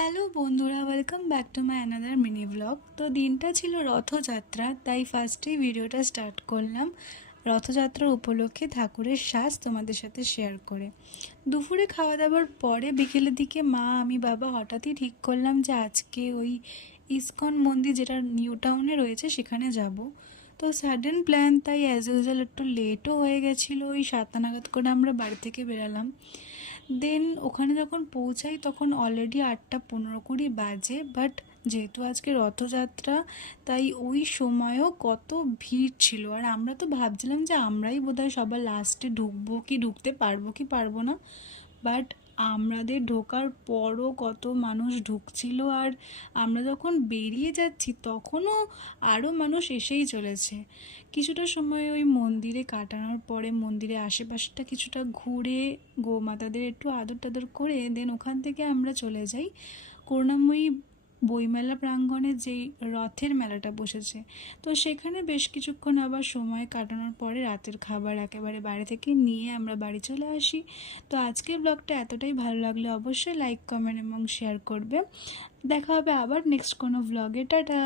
Hello বন্ধুরা, welcome back to my another mini blog. তো দিনটা ছিল রথযাত্রা, তাই ফার্স্টেই ভিডিওটা স্টার্ট করলাম রথযাত্রার উপলক্ষে ঠাকুরের সাজ তোমাদের সাথে শেয়ার করে। দুপুরে খাওয়া দাওয়ার পরে বিকেলের দিকে মা, আমি, বাবা হঠাৎই ঠিক করলাম যে আজকে ওই ইসকন মন্দির যেটা নিউ টাউনে রয়েছে সেখানে যাব। তো সাডেন প্ল্যান, তাই অ্যাজ ইউজুয়াল একটু লেটও হয়ে গেছিলো। ওই 7টা নাগাদ করে আমরা বাড়ি থেকে বেরালাম। দেন ওখানে যখন পৌঁছাই তখন অলরেডি 8:15-20 বাজে। বাট যেহেতু আজকে রথযাত্রা, তাই ওই সময়ও কত ভিড় ছিল। আর আমরা তো ভাবছিলাম যে আমরাই বোধহয় সবার লাস্টে ঢুকবো, কি ঢুকতে পারবো কি পারবো না। বাট আমাদের ঢোকার পরও কত মানুষ ঢুকছিল, আর আমরা যখন বেরিয়ে যাচ্ছি তখনও আরও মানুষ এসেই চলেছে। কিছুটা সময় ওই মন্দিরে কাটানোর পরে মন্দিরের আশেপাশটা কিছুটা ঘুরে গোমাতাদের একটু আদর টাদর করে দেন ওখান থেকে আমরা চলে যাই করুণাময়ী বইমেলা প্রাঙ্গণে যেই রথের মেলাটা বসেছে। তো সেখানে বেশ কিছুক্ষণ আবার সময় কাটানোর পরে রাতের খাবার একেবারে বাড়ি থেকে নিয়ে আমরা বাড়ি চলে আসি। তো আজকের ব্লগটা এতটাই ভালো লাগলে অবশ্যই লাইক, কমেন্ট এবং শেয়ার করবে। দেখা হবে আবার নেক্সট কোনো ব্লগে। টাটা।